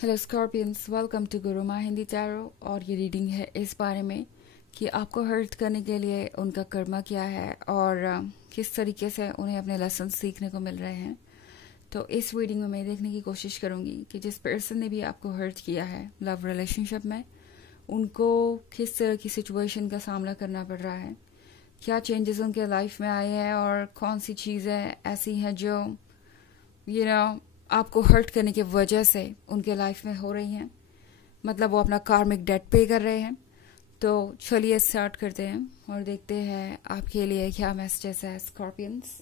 Hello Scorpions, welcome to गुरु माँ Hindi tarot. और ये रीडिंग है इस बारे में कि आपको हर्ट करने के लिए उनका कर्मा क्या है और किस तरीके से उन्हें अपने लेसन सीखने को मिल रहे हैं। तो इस रीडिंग में मैं देखने की कोशिश करूंगी कि जिस पर्सन ने भी आपको हर्ट किया है लव रिलेशनशिप में, उनको किस तरह की सिचुएशन का सामना करना पड़ रहा है, क्या चेंजेस उनके लाइफ में आए हैं और कौन सी चीज़ें ऐसी हैं जो आपको हर्ट करने की वजह से उनके लाइफ में हो रही हैं। मतलब वो अपना कार्मिक डेट पे कर रहे हैं। तो चलिए स्टार्ट करते हैं और देखते हैं आपके लिए क्या मैसेजेस है Scorpions.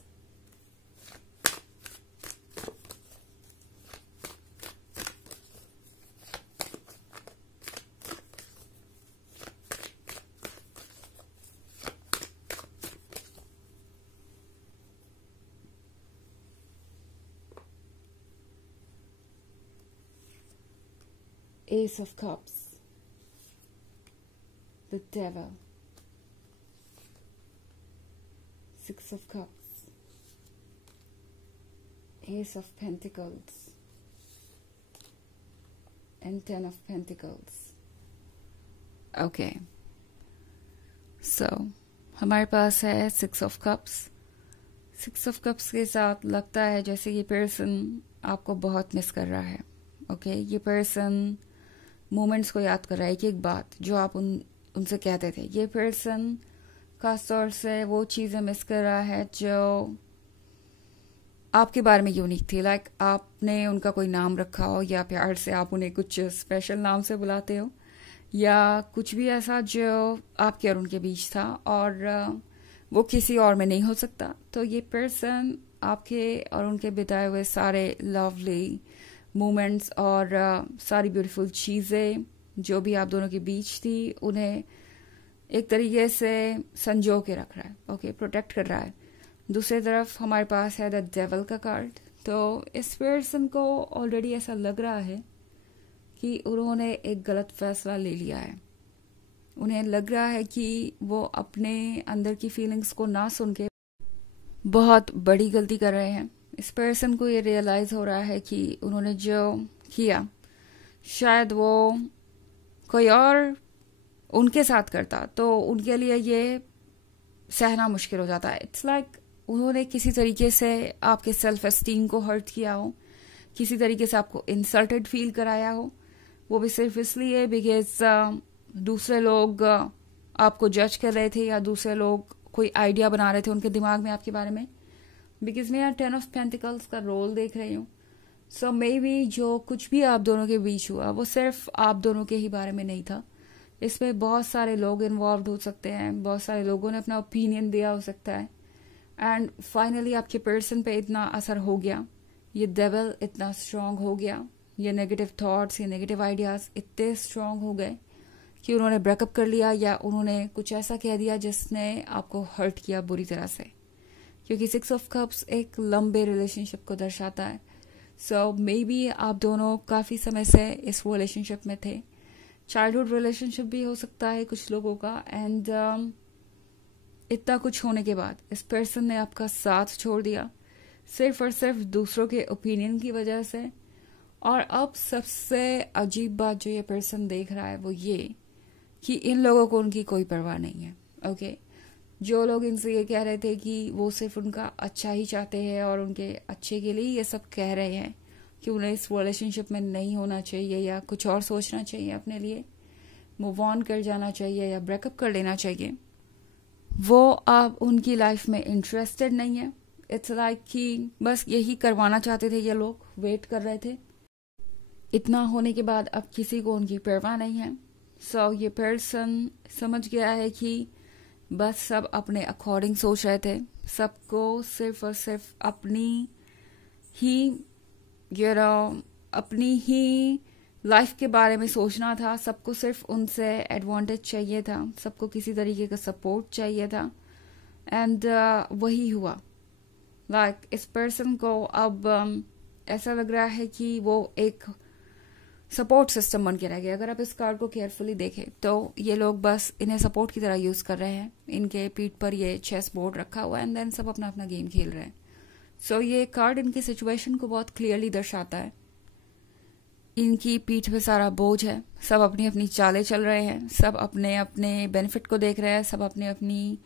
Ace of Cups, the Devil, Six of Cups, Ace of Pentacles, and Ten of Pentacles. Okay, so हमारे पास है Six of Cups. Six of Cups के साथ लगता है जैसे ये पर्सन आपको बहुत मिस कर रहा है। ओके, ये पर्सन मोमेंट्स को याद कर रहा है, एक बात जो आप उनसे कहते थे। ये पर्सन खास तौर से वो चीज़ें मिस कर रहा है जो आपके बारे में यूनिक थी। लाइक आपने उनका कोई नाम रखा हो या प्यार से आप उन्हें कुछ स्पेशल नाम से बुलाते हो या कुछ भी ऐसा जो आपके और उनके बीच था और वो किसी और में नहीं हो सकता। तो ये पर्सन आपके और उनके बिताए हुए सारे लवली मोमेंट्स और सारी ब्यूटीफुल चीज़ें जो भी आप दोनों के बीच थी उन्हें एक तरीके से संजो के रख रहा है। ओके, प्रोटेक्ट कर रहा है। दूसरी तरफ हमारे पास है द डेविल का कार्ड। तो इस पर्सन को ऑलरेडी ऐसा लग रहा है कि उन्होंने एक गलत फैसला ले लिया है। उन्हें लग रहा है कि वो अपने अंदर की फीलिंग्स को ना सुन के बहुत बड़ी गलती कर रहे हैं। इस पर्सन को ये रियलाइज हो रहा है कि उन्होंने जो किया शायद वो कोई और उनके साथ करता तो उनके लिए ये सहना मुश्किल हो जाता है। इट्स लाइक उन्होंने किसी तरीके से आपके सेल्फ एस्टीम को हर्ट किया हो, किसी तरीके से आपको इंसल्टेड फील कराया हो, वो भी सिर्फ इसलिए बिकॉज दूसरे लोग आपको जज कर रहे थे या दूसरे लोग कोई आइडिया बना रहे थे उनके दिमाग में आपके बारे में। बिकॉज मैं यहाँ 10 ऑफ पेंटिकल्स का रोल देख रही हूँ। सो मे बी जो कुछ भी आप दोनों के बीच हुआ वो सिर्फ आप दोनों के ही बारे में नहीं था। इसमें बहुत सारे लोग इन्वॉल्व हो सकते हैं, बहुत सारे लोगों ने अपना ओपिनियन दिया हो सकता है एंड फाइनली आपके पर्सन पे इतना असर हो गया, ये डेविल इतना स्ट्रांग हो गया, ये नेगेटिव थॉट्स, ये नेगेटिव आइडियाज इतने स्ट्रांग हो गए कि उन्होंने ब्रेकअप कर लिया या उन्होंने कुछ ऐसा कह दिया जिसने आपको हर्ट किया बुरी तरह से। क्योंकि 6 ऑफ कप्स एक लंबे रिलेशनशिप को दर्शाता है। सो मे बी आप दोनों काफ़ी समय से इस रिलेशनशिप में थे। चाइल्डहुड रिलेशनशिप भी हो सकता है कुछ लोगों का। एंड इतना कुछ होने के बाद इस पर्सन ने आपका साथ छोड़ दिया सिर्फ और सिर्फ दूसरों के ओपिनियन की वजह से। और अब सबसे अजीब बात जो ये पर्सन देख रहा है वो ये कि इन लोगों को उनकी कोई परवाह नहीं है। ओके, जो लोग इनसे ये कह रहे थे कि वो सिर्फ उनका अच्छा ही चाहते हैं और उनके अच्छे के लिए ये सब कह रहे हैं कि उन्हें इस रिलेशनशिप में नहीं होना चाहिए या कुछ और सोचना चाहिए, अपने लिए मूव ऑन कर जाना चाहिए या ब्रेकअप कर लेना चाहिए, वो अब उनकी लाइफ में इंटरेस्टेड नहीं है। इट्स लाइक कि बस यही करवाना चाहते थे, ये लोग वेट कर रहे थे। इतना होने के बाद अब किसी को उनकी परवाह नहीं है। सो ये पर्सन समझ गया है कि बस सब अपने अकॉर्डिंग सोच रहे थे, सबको सिर्फ और सिर्फ अपनी ही लाइफ के बारे में सोचना था, सबको सिर्फ उनसे एडवांटेज चाहिए था, सबको किसी तरीके का सपोर्ट चाहिए था एंड वही हुआ। लाइक इस पर्सन को अब ऐसा लग रहा है कि वो एक सपोर्ट सिस्टम बन के रह गया। अगर आप इस कार्ड को केयरफुली देखें तो ये लोग बस इन्हें सपोर्ट की तरह यूज कर रहे हैं। इनके पीठ पर ये चेस बोर्ड रखा हुआ है एंड देन सब अपना अपना गेम खेल रहे हैं। सो ये कार्ड इनकी सिचुएशन को बहुत क्लियरली दर्शाता है। इनकी पीठ पे सारा बोझ है, सब अपनी अपनी चालें चल रहे हैं, सब अपने अपने बेनिफिट को देख रहे हैं, सब अपने अपनी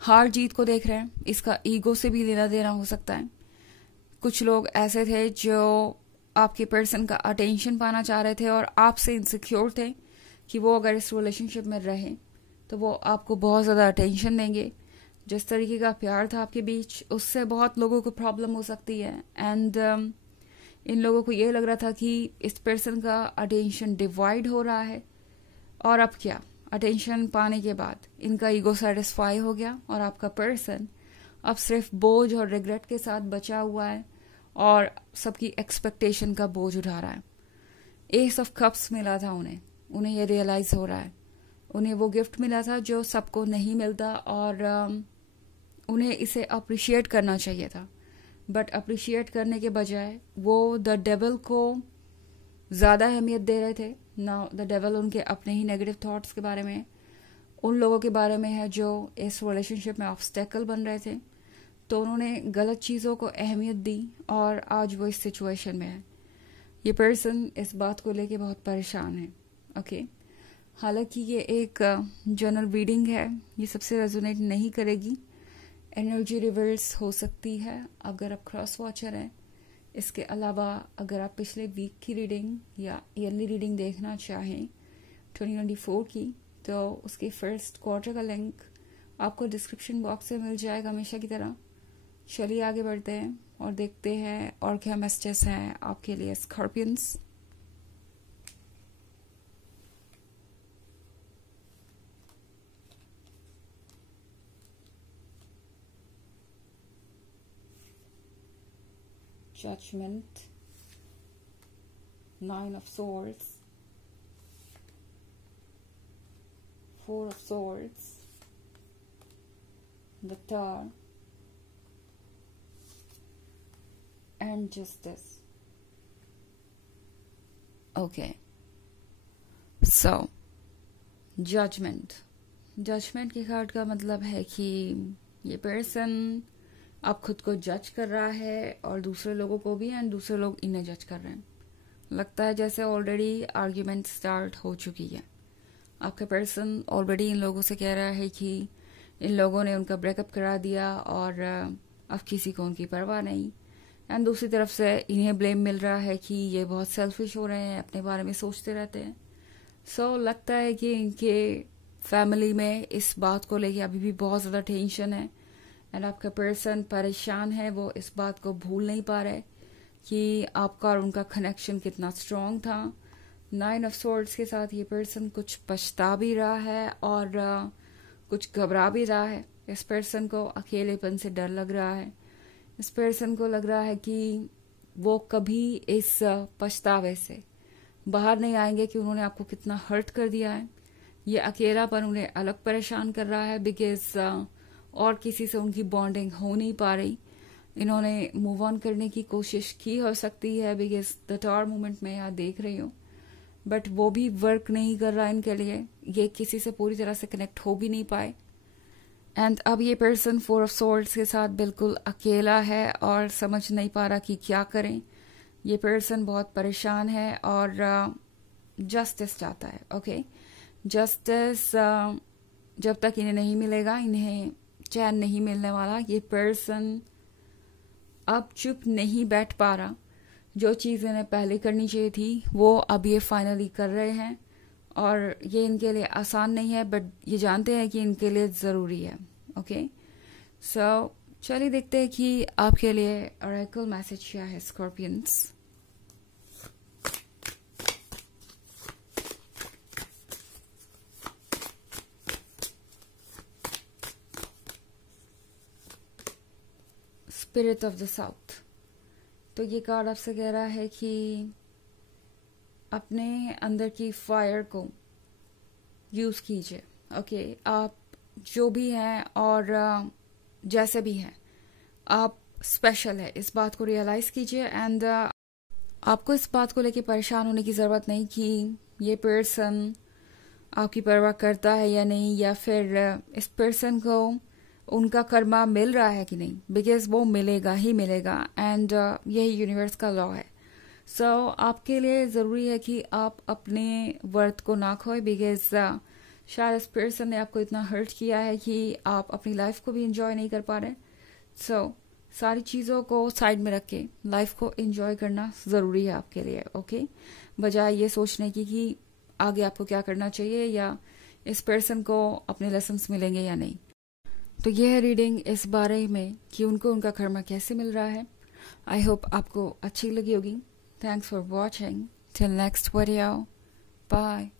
हार जीत को देख रहे हैं। इसका ईगो से भी लेना देना हो सकता है। कुछ लोग ऐसे थे जो आपके पर्सन का अटेंशन पाना चाह रहे थे और आपसे इनसिक्योर थे कि वो अगर इस रिलेशनशिप में रहें तो वो आपको बहुत ज़्यादा अटेंशन देंगे। जिस तरीके का प्यार था आपके बीच, उससे बहुत लोगों को प्रॉब्लम हो सकती है। एंड इन लोगों को ये लग रहा था कि इस पर्सन का अटेंशन डिवाइड हो रहा है, और अब क्या, अटेंशन पाने के बाद इनका ईगो सेटिस्फाई हो गया और आपका पर्सन अब सिर्फ बोझ और रिग्रेट के साथ बचा हुआ है और सबकी एक्सपेक्टेशन का बोझ उठा रहा है। एस ऑफ कप्स मिला था उन्हें ये रियलाइज हो रहा है। उन्हें वो गिफ्ट मिला था जो सबको नहीं मिलता, और उन्हें इसे अप्रिशिएट करना चाहिए था, बट अप्रिशिएट करने के बजाय वो द डेविल को ज़्यादा अहमियत दे रहे थे। नाउ द डेविल उनके अपने ही नेगेटिव थॉट्स के बारे में, उन लोगों के बारे में है जो इस रिलेशनशिप में ऑब्स्टेकल बन रहे थे। तो उन्होंने गलत चीज़ों को अहमियत दी और आज वो इस सिचुएशन में है। ये पर्सन इस बात को लेके बहुत परेशान है। ओके, हालांकि ये एक जनरल रीडिंग है, ये सबसे रेजोनेट नहीं करेगी। एनर्जी रिवर्स हो सकती है अगर आप क्रॉस वॉचर हैं। इसके अलावा अगर आप पिछले वीक की रीडिंग या ईयरली रीडिंग देखना चाहें 2024 की, तो उसकी फर्स्ट क्वार्टर का लिंक आपको डिस्क्रिप्शन बॉक्स में मिल जाएगा हमेशा की तरह। चलिए आगे बढ़ते हैं और देखते हैं और क्या मैसेजेस हैं आपके लिए Scorpions. Judgment, 9 of Swords, 4 of Swords, the Tower, and Justice. Okay, so Judgment की कार्ड का मतलब है कि ये पर्सन अब खुद को जज कर रहा है और दूसरे लोगों को भी, एंड दूसरे लोग इन्हें जज कर रहे हैं। लगता है जैसे ऑलरेडी आर्ग्यूमेंट स्टार्ट हो चुकी है। आपका पर्सन ऑलरेडी इन लोगों से कह रहा है कि इन लोगों ने उनका ब्रेकअप करा दिया और अब किसी को उनकी परवाह नहीं। एंड दूसरी तरफ से इन्हें ब्लेम मिल रहा है कि ये बहुत सेल्फिश हो रहे हैं, अपने बारे में सोचते रहते हैं। सो लगता है कि इनके फैमिली में इस बात को लेके अभी भी बहुत ज़्यादा टेंशन है। एंड आपका पर्सन परेशान है, वो इस बात को भूल नहीं पा रहे कि आपका और उनका कनेक्शन कितना स्ट्रांग था। 9 ऑफ सोर्ड्स के साथ ये पर्सन कुछ पछता भी रहा है और कुछ घबरा भी रहा है। इस पर्सन को अकेलेपन से डर लग रहा है। इस पर्सन को लग रहा है कि वो कभी इस पछतावे से बाहर नहीं आएंगे कि उन्होंने आपको कितना हर्ट कर दिया है। ये अकेलापन उन्हें अलग परेशान कर रहा है बिकॉज और किसी से उनकी बॉन्डिंग हो नहीं पा रही। इन्होंने मूव ऑन करने की कोशिश की हो सकती है बिकॉज द टॉवर मूवमेंट में यहाँ देख रही हूँ, बट वो भी वर्क नहीं कर रहा इनके लिए। ये किसी से पूरी तरह से कनेक्ट हो भी नहीं पाए। एंड अब ये पर्सन 4 ऑफ सोर्ड्स के साथ बिल्कुल अकेला है और समझ नहीं पा रहा कि क्या करें। ये पर्सन बहुत परेशान है और जस्टिस चाहता है। ओके, जस्टिस जब तक इन्हें नहीं मिलेगा, इन्हें चैन नहीं मिलने वाला। ये पर्सन अब चुप नहीं बैठ पा रहा। जो चीज़ इन्हें पहले करनी चाहिए थी वो अब ये फाइनली कर रहे हैं, और ये इनके लिए आसान नहीं है, बट ये जानते हैं कि इनके लिए ज़रूरी है। ओके, सो चलिए देखते हैं कि आपके लिए ऑरेकल मैसेज क्या है scorpions. Spirit of the south. तो ये कार्ड आपसे कह रहा है कि अपने अंदर की फायर को यूज कीजिए। ओके, आप जो भी हैं और जैसे भी हैं, आप स्पेशल है, इस बात को रियलाइज कीजिए। एंड आपको इस बात को लेके परेशान होने की जरूरत नहीं कि ये पर्सन आपकी परवाह करता है या नहीं, या फिर इस पर्सन को उनका कर्मा मिल रहा है कि नहीं, बिकॉज वो मिलेगा ही मिलेगा। एंड यही यूनिवर्स का लॉ है। सो आपके लिए ज़रूरी है कि आप अपने वर्थ को ना खोए, बिकॉज शायद इस पर्सन ने आपको इतना हर्ट किया है कि आप अपनी लाइफ को भी इंजॉय नहीं कर पा रहे। सो सारी चीज़ों को साइड में रख के लाइफ को एंजॉय करना ज़रूरी है आपके लिए, ओके? बजाय ये सोचने की कि आगे आपको क्या करना चाहिए या इस पर्सन को अपने लेसन्स मिलेंगे या नहीं। तो ये है रीडिंग इस बारे में कि उनको उनका कर्मा कैसे मिल रहा है। आई होप आपको अच्छी लगी होगी। Thanks for watching. Till next video, bye.